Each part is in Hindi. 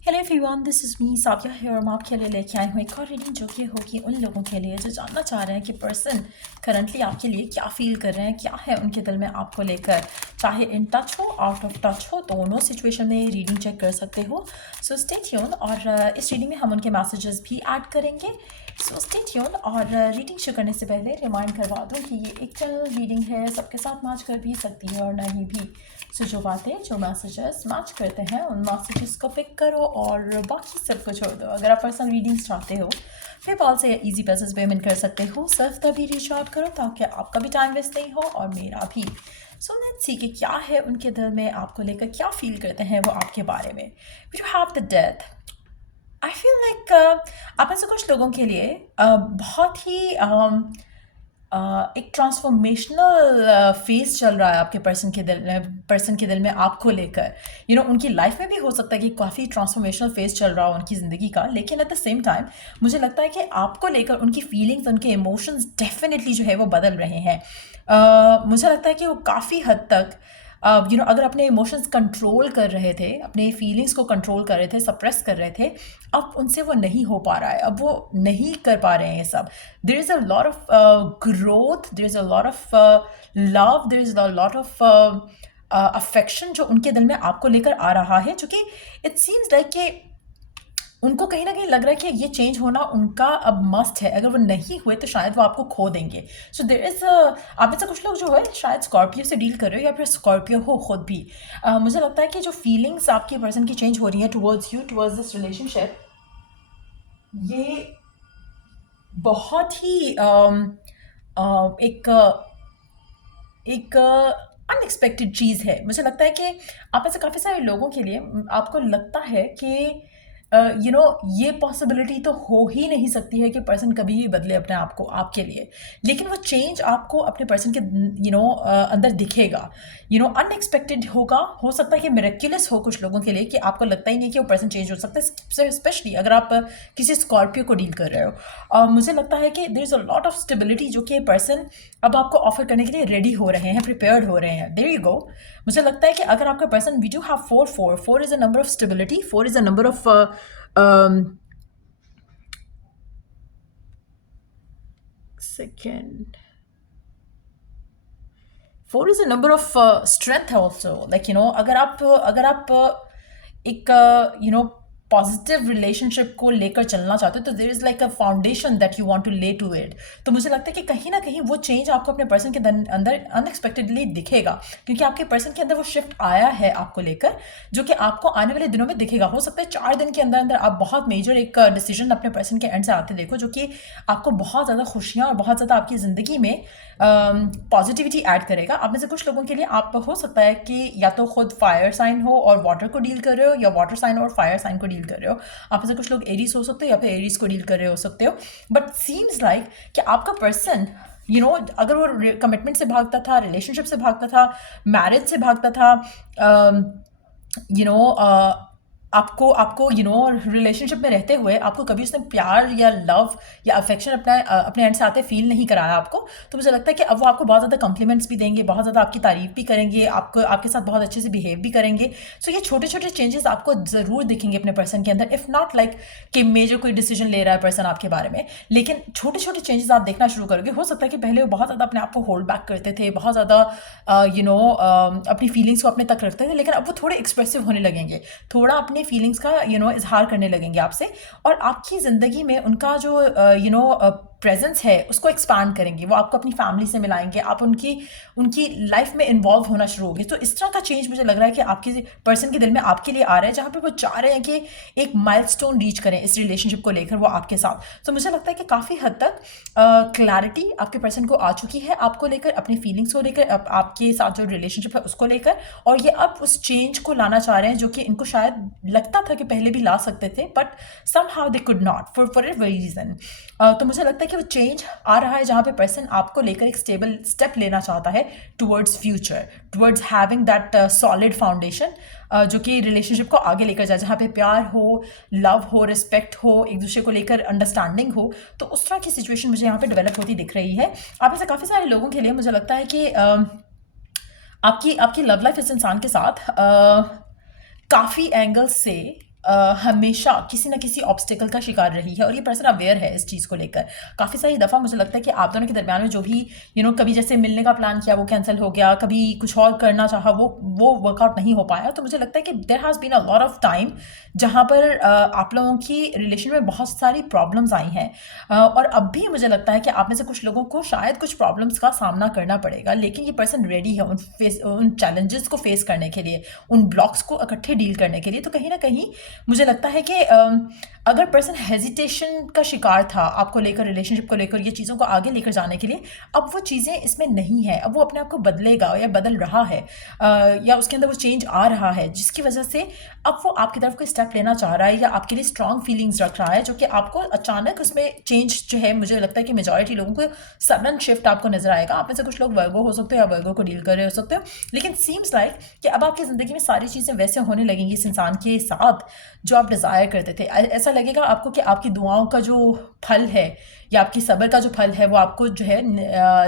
Hello everyone, this is me Savia है और हम आपके लिए लेके आए हुए एक और रीडिंग जो कि होगी उन लोगों के लिए जो जानना चाह रहे हैं कि पर्सन करंटली आपके लिए क्या फील कर रहे हैं, क्या है उनके दिल में आपको लेकर। चाहे इन टच हो, आउट ऑफ टच हो, दोनों सिचुएशन में रीडिंग चेक कर सकते हो। So stay tune. और इस रीडिंग में हम उनके मैसेजेस भी ऐड करेंगे। So stay tune. और रीडिंग शुरू करने से पहले रिमाइंड करवा दूँ कि ये एक जनरल रीडिंग है, सबके साथ मैच कर भी सकती है और नहीं भी। सो जो बातें, जो मैसेजेस मैच करते हैं उन मैसेजेस को पिक करो और बाकी सबको छोड़ दो। अगर आप पर्सनल रीडिंग्स चाहते हो पेपाल से या इजी पैसेज पेमेंट कर सकते हो। सिर्फ तभी रीच आउट करो ताकि आपका भी टाइम वेस्ट नहीं हो और मेरा भी। सो लेट्स सी कि क्या है उनके दिल में आपको लेकर, क्या फील करते हैं वो आपके बारे में। We have the death. I feel like आप में से कुछ लोगों के लिए बहुत ही एक ट्रांसफॉर्मेशनल फेज चल रहा है आपके पर्सन के दिल में आपको लेकर। उनकी लाइफ में भी हो सकता है कि काफ़ी ट्रांसफॉर्मेशनल फेज चल रहा हो उनकी ज़िंदगी का, लेकिन एट द सेम टाइम मुझे लगता है कि आपको लेकर उनकी फीलिंग्स, उनके इमोशंस डेफिनेटली जो है वो बदल रहे हैं। मुझे लगता है कि वो काफ़ी हद तक अगर अपने इमोशंस कंट्रोल कर रहे थे, अपने फीलिंग्स को कंट्रोल कर रहे थे, सप्रेस कर रहे थे, अब उनसे वो नहीं हो पा रहा है, अब वो नहीं कर पा रहे हैं ये सब। There is a lot of growth, there is a lot of love, there is a lot of affection जो उनके दिल में आपको लेकर आ रहा है, जो कि इट सीम्स लाइक कि उनको कहीं ना कहीं लग रहा है कि ये चेंज होना उनका अब मस्ट है। अगर वो नहीं हुए तो शायद वो आपको खो देंगे। सो देर इज़ आप में से कुछ लोग जो है शायद स्कॉर्पियो से डील कर रहे हो या फिर स्कॉर्पियो हो खुद भी। मुझे लगता है कि जो फीलिंग्स आपके पर्सन की चेंज हो रही है towards you, towards this relationship, ये बहुत ही एक एक अनएक्सपेक्टेड चीज़ है। मुझे लगता है कि आप में से काफ़ी सारे लोगों के लिए आपको लगता है कि ये पॉसिबिलिटी तो हो ही नहीं सकती है कि पर्सन कभी भी बदले अपने आप को आपके लिए, लेकिन वो चेंज आपको अपने पर्सन के अंदर दिखेगा। अनएक्सपेक्टेड होगा, हो सकता है कि मिरेक्युलस हो कुछ लोगों के लिए कि आपको लगता ही नहीं कि वो पर्सन चेंज हो सकता है, स्पेशली अगर आप किसी स्कॉर्पियो को डील कर रहे हो। मुझे लगता है कि there is a lot of stability जो कि पर्सन अब आपको ऑफर करने के लिए रेडी हो रहे हैं, प्रिपेयर्ड हो रहे हैं। There you go. मुझे लगता है कि अगर आपका person, we do have for is a number of stability, for is a number of second, for is a number of strength also. Like अगर आप एक पॉजिटिव रिलेशनशिप को लेकर चलना चाहते हो तो there is like a foundation that you want to lay to it. तो मुझे लगता है कि कहीं ना कहीं वो चेंज आपको अपने पर्सन के अंदर अनएक्सपेक्टेडली दिखेगा, क्योंकि आपके पर्सन के अंदर वो शिफ्ट आया है आपको लेकर, जो कि आपको आने वाले दिनों में दिखेगा। हो सकता है 4 दिन के अंदर अंदर आप बहुत मेजर एक डिसीजन अपने पर्सन के एंड से आते देखो, जो कि आपको बहुत ज़्यादा खुशियाँ और बहुत ज़्यादा आपकी ज़िंदगी में पॉजिटिविटी ऐड करेगा। आप में से कुछ लोगों के लिए आप हो सकता है कि या तो खुद फायर साइन हो और वाटर को डील कर रहे हो, या वाटर साइन और फायर साइन को डील कर रहे हो। आप में से कुछ लोग एरीज हो सकते हो या फिर एरीज को डील कर रहे हो सकते हो। बट सीम्स लाइक कि आपका पर्सन अगर वो कमिटमेंट से भागता था, रिलेशनशिप से भागता था, मैरिज से भागता था, यू नो आपको आपको रिलेशनशिप में रहते हुए आपको कभी उसने प्यार या लव या अफेक्शन अपने एंड से आते फील नहीं कराया आपको, तो मुझे लगता है कि अब वो आपको बहुत ज़्यादा कॉम्प्लीमेंट्स भी देंगे, बहुत ज़्यादा आपकी तारीफ भी करेंगे, आपके साथ बहुत अच्छे से बिहेव भी करेंगे। सो ये छोटे छोटे चेंजेस आपको ज़रूर दिखेंगे अपने पर्सन के अंदर। इफ़ नॉट लाइक कि मेजर कोई डिसीजन ले रहा है पर्सन आपके बारे में, लेकिन छोटे छोटे चेंजेस आप देखना शुरू करोगे। हो सकता है कि पहले वो बहुत ज़्यादा अपने आप को होल्ड बैक करते थे, बहुत ज़्यादा अपनी फीलिंग्स को अपने तक रखते थे, लेकिन अब वो थोड़े एक्सप्रेसिव होने लगेंगे, थोड़ा अपने फीलिंग्स का इजहार करने लगेंगे आपसे, और आपकी ज़िंदगी में उनका जो प्रेजेंस है उसको एक्सपैंड करेंगे। वो आपको अपनी फैमिली से मिलाएंगे, आप उनकी लाइफ में इन्वॉल्व होना शुरू होगे। तो इस तरह का चेंज मुझे लग रहा है कि आपके पर्सन के दिल में आपके लिए आ रहा है, जहाँ पे वो चाह रहे हैं कि एक माइलस्टोन रीच करें इस रिलेशनशिप को लेकर वो आपके साथ। तो मुझे लगता है कि काफ़ी हद तक क्लैरिटी आपके पर्सन को आ चुकी है आपको लेकर, अपनी फीलिंग्स को लेकर, आपके साथ जो रिलेशनशिप है उसको लेकर, और ये अब उस चेंज को लाना चाह रहे हैं जो कि इनको शायद लगता था कि पहले भी ला सकते थे, but somehow they could not for a very reason. तो मुझे लगता है कि वो चेंज आ रहा है जहाँ पे पर्सन आपको लेकर एक स्टेबल स्टेप लेना चाहता है towards future, towards having that solid foundation जो कि रिलेशनशिप को आगे लेकर जाए, जहाँ पे प्यार हो, लव हो, रिस्पेक्ट हो, एक दूसरे को लेकर अंडरस्टैंडिंग हो। तो उस तरह की सिचुएशन मुझे यहाँ पे डेवलप होती दिख रही है। आप ऐसे काफ़ी सारे लोगों के लिए मुझे लगता है कि आपकी आपकी लव लाइफ इस इंसान के साथ काफ़ी एंगल्स से हमेशा किसी ना किसी ऑब्स्टिकल का शिकार रही है और ये पर्सन अवेयर है इस चीज़ को लेकर। काफ़ी सारी दफ़ा मुझे लगता है कि आप दोनों के दरमियान में जो भी कभी जैसे मिलने का प्लान किया वो कैंसिल हो गया, कभी कुछ और करना चाहा वो वर्कआउट नहीं हो पाया। तो मुझे लगता है कि there has been a lot of time जहाँ पर आप लोगों की रिलेशन में बहुत सारी प्रॉब्लम्स आई हैं, और अब भी मुझे लगता है कि आप में से कुछ लोगों को शायद कुछ प्रॉब्लम्स का सामना करना पड़ेगा, लेकिन ये पर्सन रेडी है उन चैलेंजेस को फेस करने के लिए, उन ब्लॉक्स को इकट्ठे डील करने के लिए। तो कहीं ना कहीं मुझे लगता है कि अगर पर्सन हेजिटेशन का शिकार था आपको लेकर, रिलेशनशिप को लेकर, ये चीज़ों को आगे लेकर जाने के लिए, अब वो चीज़ें इसमें नहीं है। अब वो अपने आप को बदलेगा या बदल रहा है, या उसके अंदर वो चेंज आ रहा है, जिसकी वजह से अब वो आपकी तरफ कोई स्टेप लेना चाह रहा है या आपके लिए स्ट्रॉन्ग फीलिंग्स रख रहा है, जो कि आपको अचानक उसमें चेंज जो है, मुझे लगता है कि मेजॉरिटी लोगों को सडन शिफ्ट आपको नजर आएगा। आप में से कुछ लोग वर्गो हो सकते हो या वर्गो को डील कर रहे हो सकते हो, लेकिन सीम्स लाइक कि अब आपकी ज़िंदगी में सारी चीज़ें वैसे होने लगेंगी इस इंसान के साथ जो आप डिज़ायर करते थे। ऐसा लगेगा आपको कि आपकी दुआओं का जो फल है या आपकी सब्र का जो फल है वो आपको जो है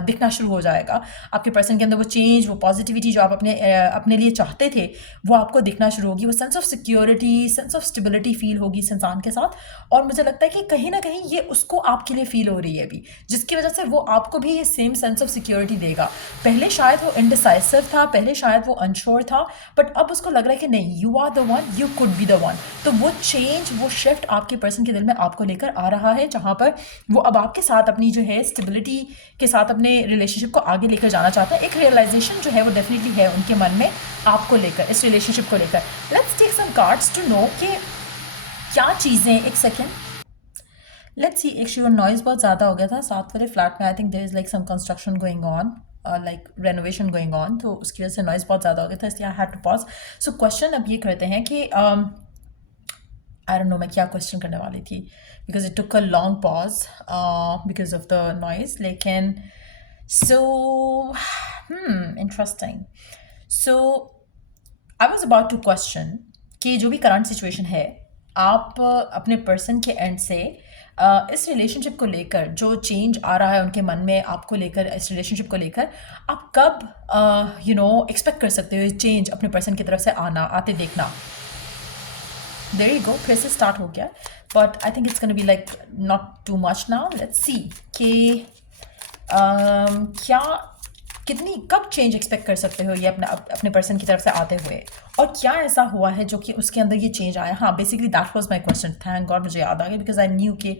दिखना शुरू हो जाएगा। आपके पर्सन के अंदर वो चेंज, वो पॉजिटिविटी जो आप अपने लिए चाहते थे वो आपको दिखना शुरू होगी। वो sense of security, sense of stability feel होगी इस इंसान के साथ, और मुझे लगता है कि कहीं ना कहीं ये उसको आपके लिए फील हो रही है अभी, जिसकी वजह से वो आपको भी ये सेम सेंस ऑफ सिक्योरिटी देगा। पहले शायद वो इनडिसाइसिव था, पहले शायद वो अनश्योर था, बट अब उसको लग रहा है कि नहीं, you are the one, you could be the one. तो वो चेंज, वो शिफ्ट आपके पर्सन के दिल में आपको लेकर आ रहा है, जहाँ पर वो अब आपके साथ अपनी जो है स्टेबिलिटी के साथ अपने रिलेशनशिप को आगे लेकर जाना चाहता है। एक रियलाइजेशन जो है वो डेफिनेटली है उनके मन में आपको लेकर, इस रिलेशनशिप को लेकर। Let's take some cards to know कि क्या चीज़ें, एक सेकेंड, लेट्स सी। एक श्योर नॉइज़ बहुत ज़्यादा हो गया था साथ वाले फ्लैट में। I think there is like some construction going on, like renovation going on, तो उसकी वजह से नॉइज़ बहुत ज़्यादा हो गया था, इसलिए I had to pause. So question अब ये करते हैं कि आई डोंट नो मैं क्या क्वेश्चन करने वाली थी, because it took a long pause because of the noise. लेकिन so interesting. So I was about to question कि जो भी करंट सिचुएशन है, आप अपने पर्सन के एंड से इस रिलेशनशिप को लेकर जो चेंज आ रहा है उनके मन में आपको लेकर, इस रिलेशनशिप को लेकर, आप कब एक्सपेक्ट कर सकते हो ये चेंज अपने पर्सन की तरफ से आते देखना। देयर यू गो, फिर से स्टार्ट हो गया, but I think it's gonna be like not too much now. Let's see कि क्या कब चेंज एक्सपेक्ट कर सकते हो ये अपने पर्सन की तरफ से आते हुए, और क्या ऐसा हुआ है जो कि उसके अंदर ये चेंज आया। हाँ, basically that was my question, thank God मुझे याद आ गया, बिकॉज आई न्यू कि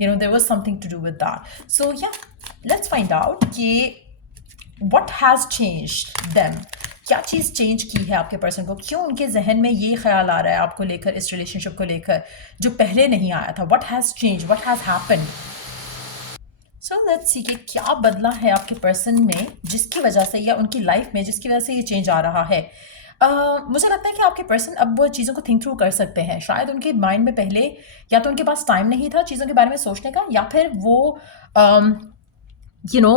there was something to do with that. So yeah, let's find out कि व्हाट हैज़ चेंज्ड देम, क्या चीज़ चेंज की है आपके पर्सन को, क्यों उनके जहन में ये ख्याल आ रहा है आपको लेकर, इस रिलेशनशिप को लेकर, जो पहले नहीं आया था। What has change, what has happened. So let's see कि क्या बदला है आपके पर्सन में जिसकी वजह से, या उनकी लाइफ में जिसकी वजह से ये चेंज आ रहा है। मुझे लगता है कि आपके पर्सन अब वो चीज़ों को थिंक थ्रू कर सकते हैं। शायद उनके माइंड में पहले या तो उनके पास टाइम नहीं था चीज़ों के बारे में सोचने का, या फिर वो यू नो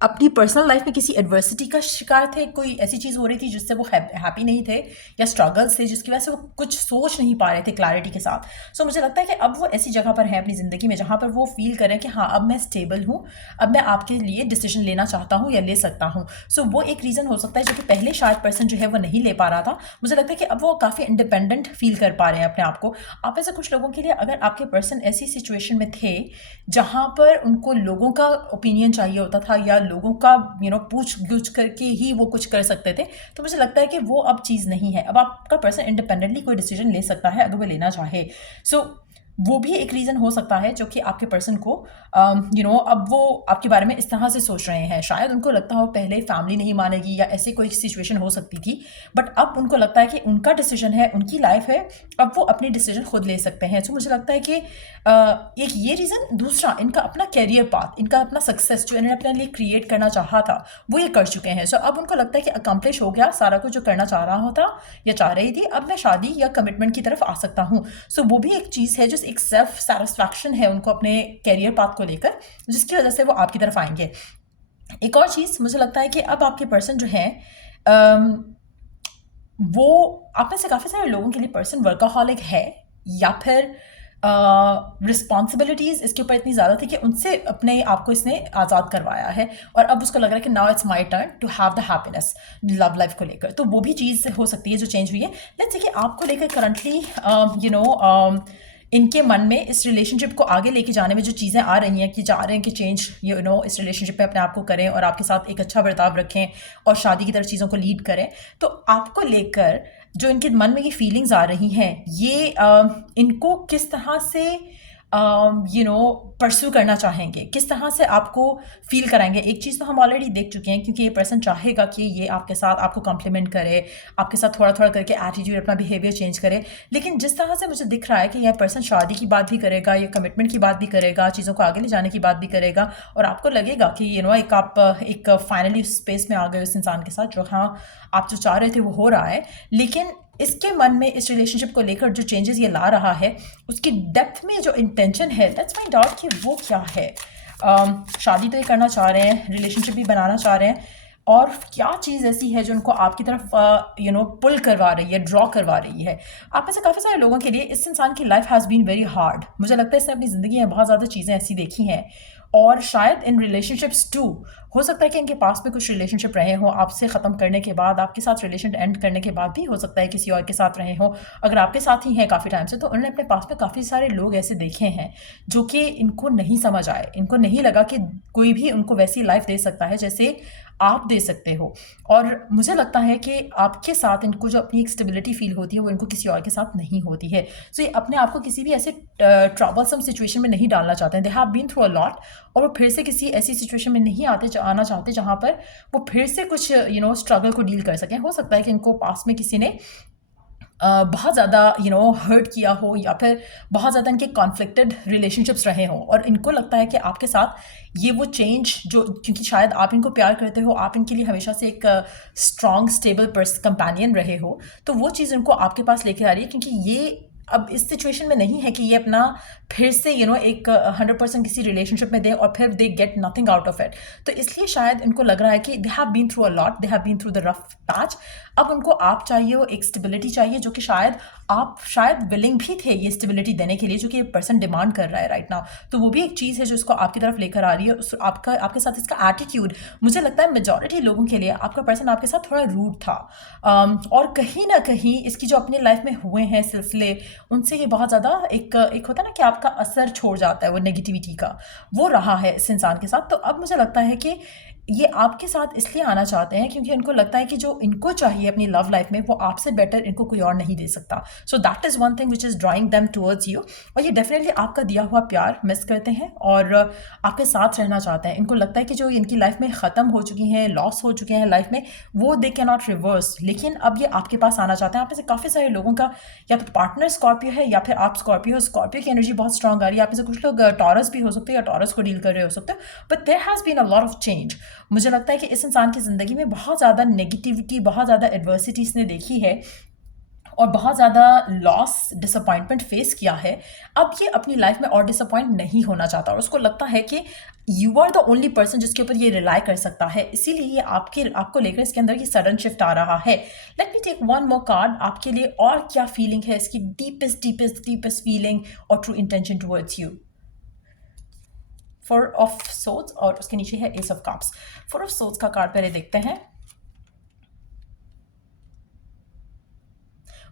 अपनी पर्सनल लाइफ में किसी एडवर्सिटी का शिकार थे, कोई ऐसी चीज़ हो रही थी जिससे वो हैप्पी नहीं थे, या स्ट्रगल्स थे जिसकी वजह से वो कुछ सोच नहीं पा रहे थे क्लैरिटी के साथ। सो मुझे लगता है कि अब वो ऐसी जगह पर है अपनी ज़िंदगी में जहाँ पर वो फील करें कि हाँ, अब मैं स्टेबल हूँ, अब मैं आपके लिए डिसीजन लेना चाहता हूँ या ले सकता हूँ। सो वो एक रीज़न हो सकता है जो कि पहले शायद पर्सन जो है वो नहीं ले पा रहा था। मुझे लगता है कि अब वो काफ़ी इंडिपेंडेंट फील कर पा रहे हैं अपने आप को। आप ऐसे कुछ लोगों के लिए, अगर आपके पर्सन ऐसी सिचुएशन में थे जहाँ पर उनको लोगों का ओपिनियन चाहिए होता था या लोगों का पूछ गूछ करके ही वो कुछ कर सकते थे, तो मुझे लगता है कि वो अब चीज़ नहीं है। अब आपका पर्सन इंडिपेंडेंटली कोई डिसीजन ले सकता है अगर वो लेना चाहे। सो वो भी एक रीज़न हो सकता है जो कि आपके पर्सन को अब वो आपके बारे में इस तरह से सोच रहे हैं। शायद उनको लगता हो पहले फैमिली नहीं मानेगी या ऐसी कोई सिचुएशन हो सकती थी, बट अब उनको लगता है कि उनका डिसीजन है, उनकी लाइफ है, अब वो अपने डिसीजन खुद ले सकते हैं। तो मुझे लगता है कि एक ये रीज़न। दूसरा, इनका अपना कैरियर पाथ, इनका अपना सक्सेस जो इन्होंने अपने लिए क्रिएट करना चाहा था वो ये कर चुके हैं। सो अब उनको लगता है कि अकम्प्लिश हो गया सारा कुछ जो करना चाह रहा होता या चाह रही थी, अब मैं शादी या कमिटमेंट की तरफ आ सकता हूँ। सो वो भी एक चीज़ है, जो एक सेल्फ सेटिस्फैक्शन है उनको अपने कैरियर पाथ को लेकर, जिसकी वजह से वो आपकी तरफ आएंगे। एक और चीज़ मुझे लगता है कि अब आपके पर्सन जो है वो आप में से काफ़ी सारे लोगों के लिए पर्सन वर्काहॉलिक है, या फिर रिस्पॉन्सिबिलिटीज़ इसके ऊपर इतनी ज़्यादा थी कि उनसे अपने आप को इसने आज़ाद करवाया है, और अब उसको लग रहा है कि now it's my turn to have the happiness love life को लेकर। तो वो भी चीज़ हो सकती है जो चेंज हुई है। लेट्स से कि आपको लेकर करंटली इनके मन में इस रिलेशनशिप को आगे लेके जाने में जो चीज़ें आ रही हैं कि जा रहे हैं कि चेंज इस रिलेशनशिप में अपने आप को करें और आपके साथ एक अच्छा बर्ताव रखें और शादी की तरफ चीज़ों को लीड करें। तो आपको लेकर जो इनके मन में ये फीलिंग्स आ रही हैं, ये इनको किस तरह से परस्यू करना चाहेंगे, किस तरह से आपको फील कराएंगे। एक चीज़ तो हम ऑलरेडी देख चुके हैं, क्योंकि ये पर्सन चाहेगा कि ये आपके साथ आपको कॉम्प्लीमेंट करे, आपके साथ थोड़ा थोड़ा करके एटीट्यूड, अपना बिहेवियर चेंज करे। लेकिन जिस तरह से मुझे दिख रहा है कि यह पर्सन शादी की बात भी करेगा, ये कमिटमेंट की बात भी करेगा, चीज़ों को आगे ले जाने की बात भी करेगा, और आपको लगेगा कि एक फाइनली स्पेस में आ गए उस इंसान के साथ, जो हाँ आप जो चाह रहे थे वो हो रहा है। लेकिन इसके मन में इस रिलेशनशिप को लेकर जो चेंजेस ये ला रहा है, उसकी डेप्थ में जो इंटेंशन है, लेट्स फाइंड आउट कि वो क्या है। शादी तो ये करना चाह रहे हैं, रिलेशनशिप भी बनाना चाह रहे हैं, और क्या चीज़ ऐसी है जो उनको आपकी तरफ पुल करवा रही है, ड्रॉ करवा रही है। आप में से काफ़ी सारे लोगों के लिए इस इंसान की life has been very hard. मुझे लगता है इसने अपनी ज़िंदगी में बहुत ज़्यादा चीज़ें ऐसी देखी हैं, और शायद इन रिलेशनशिप्स टू हो सकता है कि इनके पास भी कुछ रिलेशनशिप रहे हों आपसे ख़त्म करने के बाद, आपके साथ रिलेशन एंड करने के बाद भी हो सकता है किसी और के साथ रहे हों। अगर आपके साथ ही हैं काफ़ी टाइम से, तो उन्होंने अपने पास में काफ़ी सारे लोग ऐसे देखे हैं जो कि इनको नहीं समझ आए, इनको नहीं लगा कि कोई भी उनको वैसी लाइफ दे सकता है जैसे आप दे सकते हो। और मुझे लगता है कि आपके साथ इनको जो अपनी एक स्टेबिलिटी फील होती है, वो इनको किसी और के साथ नहीं होती है। सो ये अपने आप को किसी भी ऐसे ट्रबलसम सिचुएशन में नहीं डालना चाहते हैं। They have been through a lot, और वो फिर से किसी ऐसी सिचुएशन में नहीं आना चाहते जहाँ पर वो फिर से कुछ स्ट्रगल को डील कर सकें। हो सकता है कि इनको पास में किसी ने बहुत ज़्यादा हर्ट किया हो, या फिर बहुत ज़्यादा इनके कॉन्फ्लिक्टेड रिलेशनशिप्स रहे हों, और इनको लगता है कि आपके साथ ये वो चेंज जो, क्योंकि शायद आप इनको प्यार करते हो, आप इनके लिए हमेशा से एक स्ट्रॉन्ग स्टेबल कंपेनियन रहे हो, तो वो चीज़ इनको आपके पास लेके आ रही है, क्योंकि ये अब इस सिचुएशन में नहीं है कि ये अपना फिर से एक 100% किसी रिलेशनशिप में दे और फिर they get nothing out of it. तो इसलिए शायद इनको लग रहा है कि they have been through a lot, they have been through the rough patch. अब उनको आप चाहिए हो, एक स्टेबिलिटी चाहिए, जो कि शायद विलिंग भी थे ये स्टेबिलिटी देने के लिए, जो कि ये पर्सन डिमांड कर रहा है राइट नाउ। तो वो भी एक चीज़ है जो इसको आपकी तरफ लेकर आ रही है। आपके साथ इसका एटीट्यूड, मुझे लगता है मेजॉरिटी लोगों के लिए आपका पर्सन आपके साथ थोड़ा रूड था, और कहीं ना कहीं इसकी जो अपनी लाइफ में हुए हैं सिलसिले, उनसे ये बहुत ज़्यादा एक होता है ना कि आपका असर छोड़ जाता है, वो नेगेटिविटी का, वो रहा है इस इंसान के साथ। तो अब मुझे लगता है कि ये आपके साथ इसलिए आना चाहते हैं क्योंकि इनको लगता है कि जो इनको चाहिए अपनी लव लाइफ में, वो आपसे बेटर इनको कोई और नहीं दे सकता। So that is one thing which is drawing them towards you, और ये डेफिनेटली आपका दिया हुआ प्यार मिस करते हैं और आपके साथ रहना चाहते हैं। इनको लगता है कि जो इनकी लाइफ में ख़त्म हो चुकी हैं, लॉस हो चुके हैं लाइफ में, वो दे कैन नॉट रिवर्स, लेकिन अब ये आपके पास आना चाहते हैं। आप में से काफ़ी सारे लोगों का या तो पार्टनर स्कॉर्पियो है, या फिर आप स्कॉर्पियो की एनर्जी बहुत स्ट्रॉन्ग आ रही है। आप में से कुछ लोग टॉरस भी हो सकते हैं, या टॉरस को डील कर रहे हो सकते हो, but there has been a lot of change. मुझे लगता है कि इस इंसान की ज़िंदगी में बहुत ज़्यादा नेगेटिविटी, बहुत ज़्यादा एडवर्सिटी इसने देखी है, और बहुत ज़्यादा लॉस, डिसअपॉइंटमेंट फेस किया है। अब ये अपनी लाइफ में और डिसअपॉइंट नहीं होना चाहता, और उसको लगता है कि you are the only person जिसके ऊपर ये रिलाई कर सकता है। इसीलिए ये आपको लेकर इसके अंदर ये सडन शिफ्ट आ रहा है। Let me take one more card आपके लिए, और क्या फीलिंग है इसकी, डीपेस्ट फीलिंग और true intention towards you. 4 of swords, और उसके नीचे है ace of cups. 4 of swords का कार्ड पहले देखते हैं।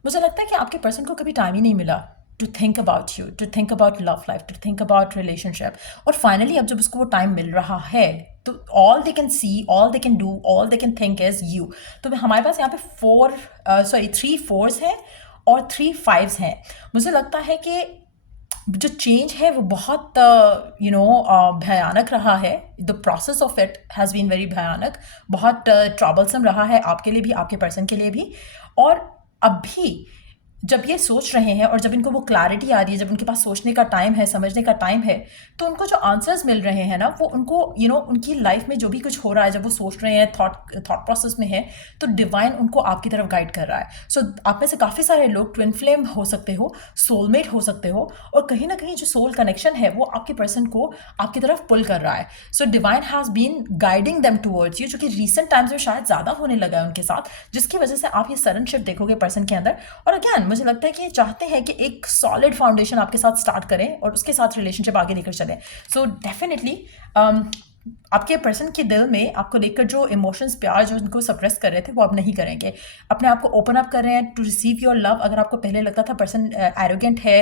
मुझे लगता है कि आपके पर्सन को कभी टाइम ही नहीं मिला to think about you, to think about love life, to think about relationship, और फाइनली अब जब उसको वो टाइम मिल रहा है, तो all they can see, all they can do, all they can think is you. तो हमारे पास यहाँ पे 3 4s हैं और 3 5s हैं। मुझे लगता है कि जो चेंज है वो बहुत भयानक रहा है। The process of it has been very भयानक, बहुत ट्रबलसम रहा है आपके लिए भी, आपके पर्सन के लिए भी। और अभी जब ये सोच रहे हैं और जब इनको वो क्लैरिटी आ रही है, जब उनके पास सोचने का टाइम है, समझने का टाइम है, तो उनको जो आंसर्स मिल रहे हैं ना, वो उनको उनकी लाइफ में जो भी कुछ हो रहा है, जब वो सोच रहे हैं, थॉट प्रोसेस में है, तो डिवाइन उनको आपकी तरफ गाइड कर रहा है। सो आप में से काफ़ी सारे लोग ट्विन फ्लेम हो सकते हो, सोलमेट हो सकते हो, और कहीं ना कहीं जो सोल कनेक्शन है वो आपके पर्सन को आपकी तरफ पुल कर रहा है। So divine has been guiding them towards you, जो कि रिसेंट टाइम्स में शायद ज़्यादा होने लगा है उनके साथ, जिसकी वजह से आप ये सडन शिफ्ट देखोगे पर्सन के अंदर। और अगैन अगेन मुझे लगता है कि चाहते हैं कि एक सॉलिड फाउंडेशन आपके साथ स्टार्ट करें और उसके साथ रिलेशनशिप आगे लेकर चलें. सो डेफिनेटली आपके पर्सन के दिल में आपको लेकर जो इमोशंस, प्यार जो उनको सप्रेस कर रहे थे वो आप नहीं करेंगे. अपने आप को ओपन अप कर रहे हैं टू रिसीव योर लव. अगर आपको पहले लगता था पर्सन एरोगेंट है,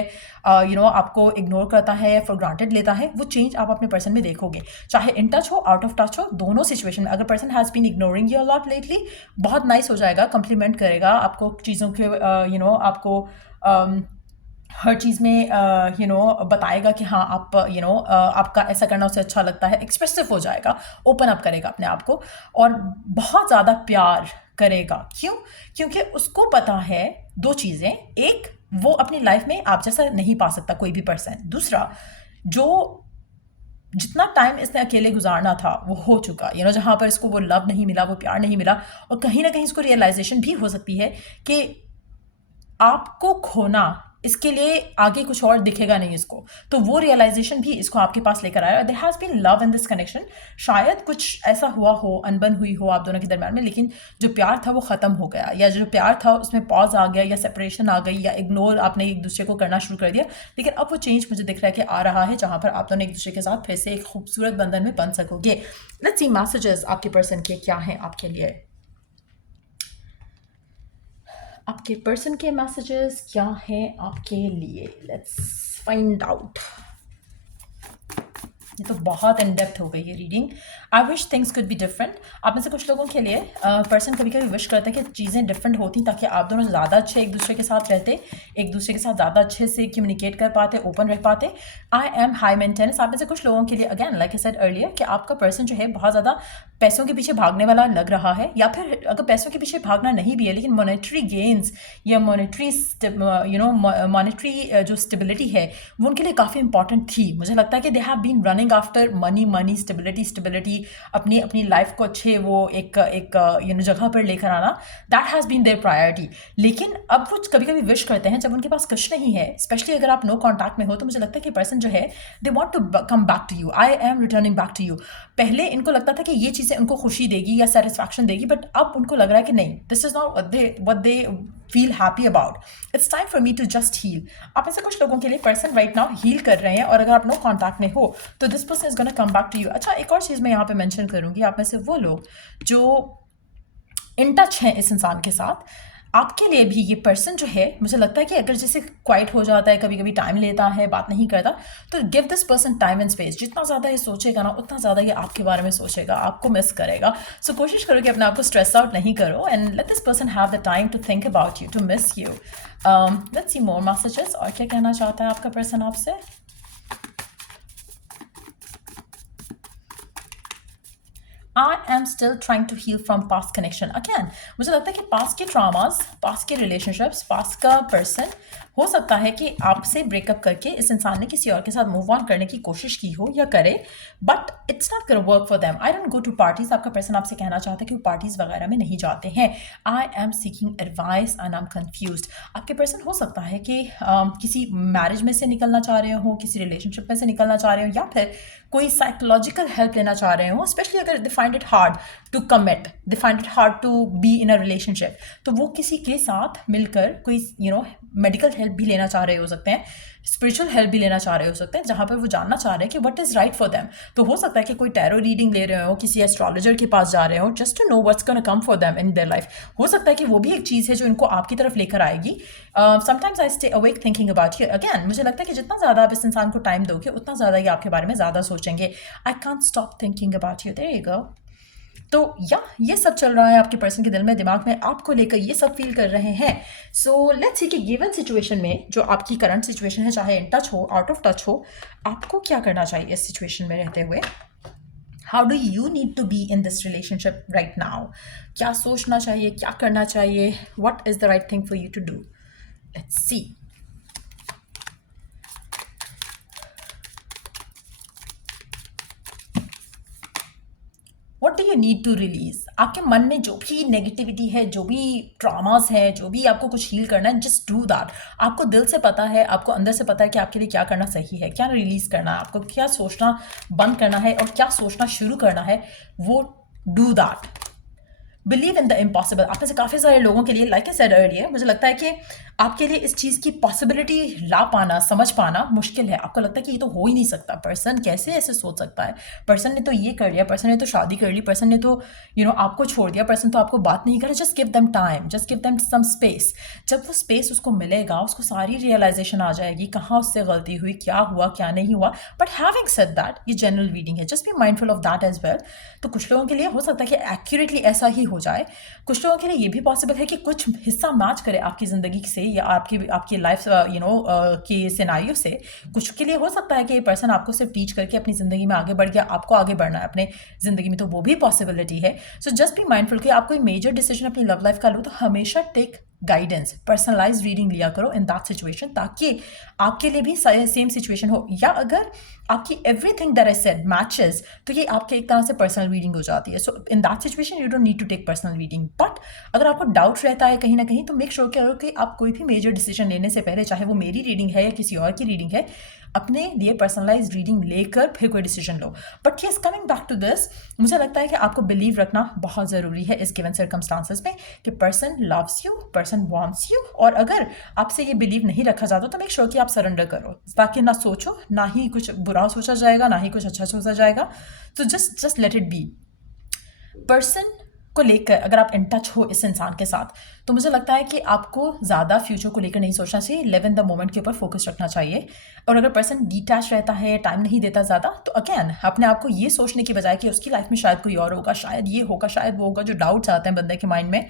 आपको इग्नोर करता है, फॉर ग्रांटेड लेता है, वो चेंज आप अपने पर्सन में देखोगे. चाहे इन टच हो, आउट ऑफ टच हो, दोनों सिचुएशन में. अगर person has been ignoring you a lot lately, बहुत नाइस हो जाएगा, कंप्लीमेंट करेगा आपको चीज़ों के, आपको हर चीज़ में बताएगा कि हाँ आप आपका ऐसा करना उसे अच्छा लगता है, एक्सप्रेसिव हो जाएगा, ओपन अप करेगा अपने आप को और बहुत ज़्यादा प्यार करेगा. क्यों? क्योंकि उसको पता है दो चीज़ें. एक, वो अपनी लाइफ में आप जैसा नहीं पा सकता कोई भी पर्सन. दूसरा, जो जितना टाइम इसने अकेले गुजारना था वो हो चुका. जहाँ पर इसको वो लव नहीं मिला, वो प्यार नहीं मिला, और कहीं ना कहीं इसको रियलाइजेशन भी हो सकती है कि आपको खोना, इसके लिए आगे कुछ और दिखेगा नहीं इसको. तो वो रियलाइजेशन भी इसको आपके पास लेकर आया. There has been love in this connection. शायद कुछ ऐसा हुआ हो, अनबन हुई हो आप दोनों के दरम्यान में, लेकिन जो प्यार था वो ख़त्म हो गया, या जो प्यार था उसमें पॉज आ गया, या सेपरेशन आ गई, या इग्नोर आपने एक दूसरे को करना शुरू कर दिया. लेकिन अब वो चेंज मुझे दिख रहा है कि आ रहा है, जहाँ पर आप दोनों एक दूसरे के साथ फिर से एक खूबसूरत बंधन में बन सकोगे. लेट्स सी मैसेजेस आपके पर्सन के क्या हैं आपके लिए. आपके पर्सन के मैसेजेस क्या हैं आपके लिए. Let's find out. ये तो बहुत इन डेप्थ हो गई ये reading. I wish things could be different. आप में से कुछ लोगों के लिए पर्सन कभी कभी विश करता है कि चीज़ें डिफरेंट होती ताकि आप दोनों ज़्यादा अच्छे एक दूसरे के साथ रहते, एक दूसरे के साथ ज़्यादा अच्छे से कम्युनिकेट कर पाते, ओपन रह पाते. I am high maintenance. आप में से कुछ लोगों के लिए again like I said earlier कि आपका पर्सन जो है बहुत ज़्यादा पैसों के पीछे भागने वाला लग रहा है, या फिर अगर पैसों के पीछे भागना नहीं भी है लेकिन मॉनेटरी गेन्स या मॉनेटरी जो स्टेबिलिटी है वो उनके लिए काफ़ी इंपॉर्टेंट थी. मुझे लगता है कि they have been running after money, stability, अपनी लाइफ को अच्छे वो एक जगह पर लेकर आना. That has been their priority. लेकिन अब वो कभी कभी विश करते हैं जब उनके पास कुछ नहीं है, स्पेशली अगर आप नो कॉन्टैक्ट में हो, तो मुझे लगता है कि पर्सन जो है they want to come back to you. I am returning back to you. पहले इनको लगता था कि ये चीज़ें उनको खुशी देगी या सेटिस्फैक्शन देगी, बट अब उनको लग रहा है कि नहीं, this is not what they feel happy about. It's time for me to just heal. आप ऐसे कुछ लोगों के लिए पर्सन राइट नाउ हील कर रहे हैं, और अगर आप नो कॉन्टैक्ट में हो तो this person is gonna come back to you. अच्छा, एक और चीज़ मैं यहाँ पे मेंशन करूँगी. आप में से वो लोग जो इन टच हैं इस इंसान के साथ, आपके लिए भी ये पर्सन जो है, मुझे लगता है कि अगर जैसे क्वाइट हो जाता है, कभी कभी टाइम लेता है, बात नहीं करता, तो give this person time and space. जितना ज़्यादा ये सोचेगा ना, उतना ज़्यादा ये आपके बारे में सोचेगा, आपको मिस करेगा. सो कोशिश करो कि अपने आप को स्ट्रेस आउट नहीं करो, and let this person have the time to think about you, to miss you. Let's see more messages. और क्या कहना चाहता है आपका पर्सन आपसे. I am still trying to heal from past connection. Again, मुझे लगता है कि पास्ट के ट्रामास, पास्ट के रिलेशनशिप्स, पास्ट का पर्सन हो सकता है कि आपसे ब्रेकअप करके इस इंसान ने किसी और के साथ मूव ऑन करने की कोशिश की हो या करे, but it's not gonna work for them. I don't go to parties. आपका पर्सन आपसे कहना चाहता है कि वो पार्टीज वगैरह में नहीं जाते हैं. I am seeking advice and I am confused. आपके पर्सन हो सकता है कि किसी मैरिज में से निकलना चाह रहे हो, किसी रिलेशनशिप में से निकलना चाह रहे हो, या फिर कोई साइकोलॉजिकल हेल्प लेना चाह रहे हो, स्पेशली अगर they find it hard to commit, they find it hard to be in a relationship. तो वो किसी के साथ मिलकर कोई मेडिकल हेल्प भी लेना चाह रहे हो सकते हैं, स्पिरिचुअल हेल्प भी लेना चाह रहे हो सकते हैं, जहाँ पर वो जानना चाह रहे हैं कि what is right for them. तो हो सकता है कि कोई टैरो रीडिंग ले रहे हो, किसी एस्ट्रोलॉजर के पास जा रहे हो, just to know what's gonna come for them in their life. हो सकता है कि वो भी एक चीज़ है जो इनको आपकी तरफ लेकर आएगी. Sometimes I stay awake thinking about you. Again मुझे लगता है कि जितना ज़्यादा आप इस इंसान को टाइम दोगे, उतना ज़्यादा ये आपके बारे में ज़्यादा सोचेंगे. I can't stop thinking about you. There you go. तो या ये सब चल रहा है आपके पर्सन के दिल में, दिमाग में, आपको लेकर ये सब फील कर रहे हैं. सो लेट्स सी कि गिवन सिचुएशन में, जो आपकी करंट सिचुएशन है, चाहे इन टच हो, आउट ऑफ टच हो, आपको क्या करना चाहिए इस सिचुएशन में रहते हुए. How do you need to be in this relationship right now. क्या सोचना चाहिए, क्या करना चाहिए, what is the right thing for you to do. Let's see. What do you need to release? आपके मन में जो भी नेगेटिविटी है, जो भी ट्रॉमास है, जो भी आपको कुछ हील करना है, जस्ट डू दैट. आपको दिल से पता है, आपको अंदर से पता है कि आपके लिए क्या करना सही है, क्या रिलीज करना है, आपको क्या सोचना बंद करना है और क्या सोचना शुरू करना है. वो do that. Believe in the impossible. आप में से काफ़ी सारे लोगों के लिए, लाइक आई सेड अर्लियर, मुझे लगता है कि आपके लिए इस चीज़ की पॉसिबिलिटी ला पाना, समझ पाना मुश्किल है। आपको लगता है कि ये तो हो ही नहीं सकता, पर्सन कैसे ऐसे सोच सकता है, पर्सन ने तो ये कर लिया, पर्सन ने तो शादी कर ली, पर्सन ने तो आपको छोड़ दिया, पर्सन तो आपको बात नहीं करे। Just give them time, just give them some space. जब वो स्पेस उसको मिलेगा, उसको सारी रियलाइजेशन आ जाएगी कहाँ उससे गलती हुई, क्या हुआ क्या नहीं हुआ। बट हैविंग सेड दैट, ये जनरल रीडिंग है, just be mindful of that as well. तो कुछ लोगों के लिए हो सकता है कि एक्यूरेटली ऐसा ही हो जाए, कुछ लोगों के लिए ये भी पॉसिबल है कि कुछ हिस्सा मैच करे आपकी ज़िंदगी से या आपकी लाइफ के सिनारियो से। कुछ के लिए हो सकता है कि ये पर्सन आपको सिर्फ टीच करके अपनी ज़िंदगी में आगे बढ़ गया, आपको आगे बढ़ना है अपने ज़िंदगी में, तो वो भी पॉसिबिलिटी है। सो जस्ट बी माइंडफुल कि आप कोई मेजर डिसीजन अपनी लव लाइफ का लो तो हमेशा टेक गाइडेंस, पर्सनलाइज रीडिंग लिया करो इन दैट सिचुएशन, ताकि आपके लिए भी सेम सिचुएशन हो। या अगर आपकी everything that I said matches, तो ये आपके एक तरह से पर्सनल रीडिंग हो जाती है। So in that situation you don't need to take personal reading. But अगर आपको डाउट रहता है कहीं ना कहीं, तो मेक श्योर करो कि आप कोई भी मेजर डिसीजन लेने से पहले, चाहे वो मेरी रीडिंग है या किसी और की रीडिंग है, अपने लिए पर्सनलाइज रीडिंग लेकर फिर कोई डिसीजन लो। But yes, coming back to this, मुझे लगता है कि आपको बिलीव रखना बहुत ज़रूरी है इस गिवन सर्कमस्टांसेस में कि person loves you, person wants you. और अगर आपसे ये बिलीव नहीं रखा जाता तो मेक श्योर कि आप सरेंडर करो, ताकि ना सोचो, ना ही कुछ बुरा सोचा जाएगा, ना ही कुछ अच्छा सोचा जाएगा। तो just let it be. Person को लेकर अगर आप इन टच हो इस इंसान के साथ, तो मुझे लगता है कि आपको ज़्यादा फ्यूचर को लेकर नहीं सोचना चाहिए, लिव इन द मोमेंट के ऊपर फोकस रखना चाहिए। और अगर पर्सन डिटैच रहता है, टाइम नहीं देता ज़्यादा, तो अगेन अपने आप को ये सोचने की बजाय कि उसकी लाइफ में शायद कोई और होगा, शायद ये होगा, शायद वो होगा, जो डाउट्स आते हैं बंदे के माइंड में,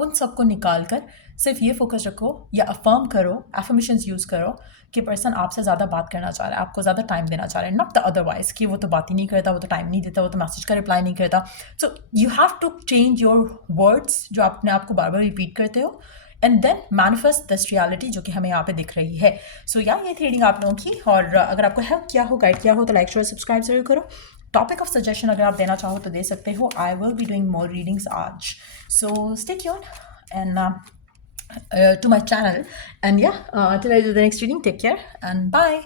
उन सबको निकाल कर सिर्फ ये फोकस रखो या अफर्म करो, एफर्मेशंस यूज़ करो कि पर्सन आपसे ज़्यादा बात करना चाह रहा है, आपको ज़्यादा टाइम देना चाह रहा है, नॉट द अदरवाइज कि वो तो बात ही नहीं करता, वो तो टाइम नहीं देता, वो तो मैसेज का रिप्लाई नहीं करता। So you have to change your words जो अपने आप को बार बार रिपीट करते हो, and then manifest this reality जो कि हमें यहाँ पे दिख रही है। सो या ये थी रीडिंग आप लोगों की, और अगर आपको हेल्प किया हो, गाइड किया हो, तो लाइक शेयर सब्सक्राइब जरूर करो। टॉपिक ऑफ सजेशन अगर आप देना चाहो तो दे सकते हो। I will be doing more readings आज, so stay tuned and to my channel, and yeah, till I do the next reading, take care and bye.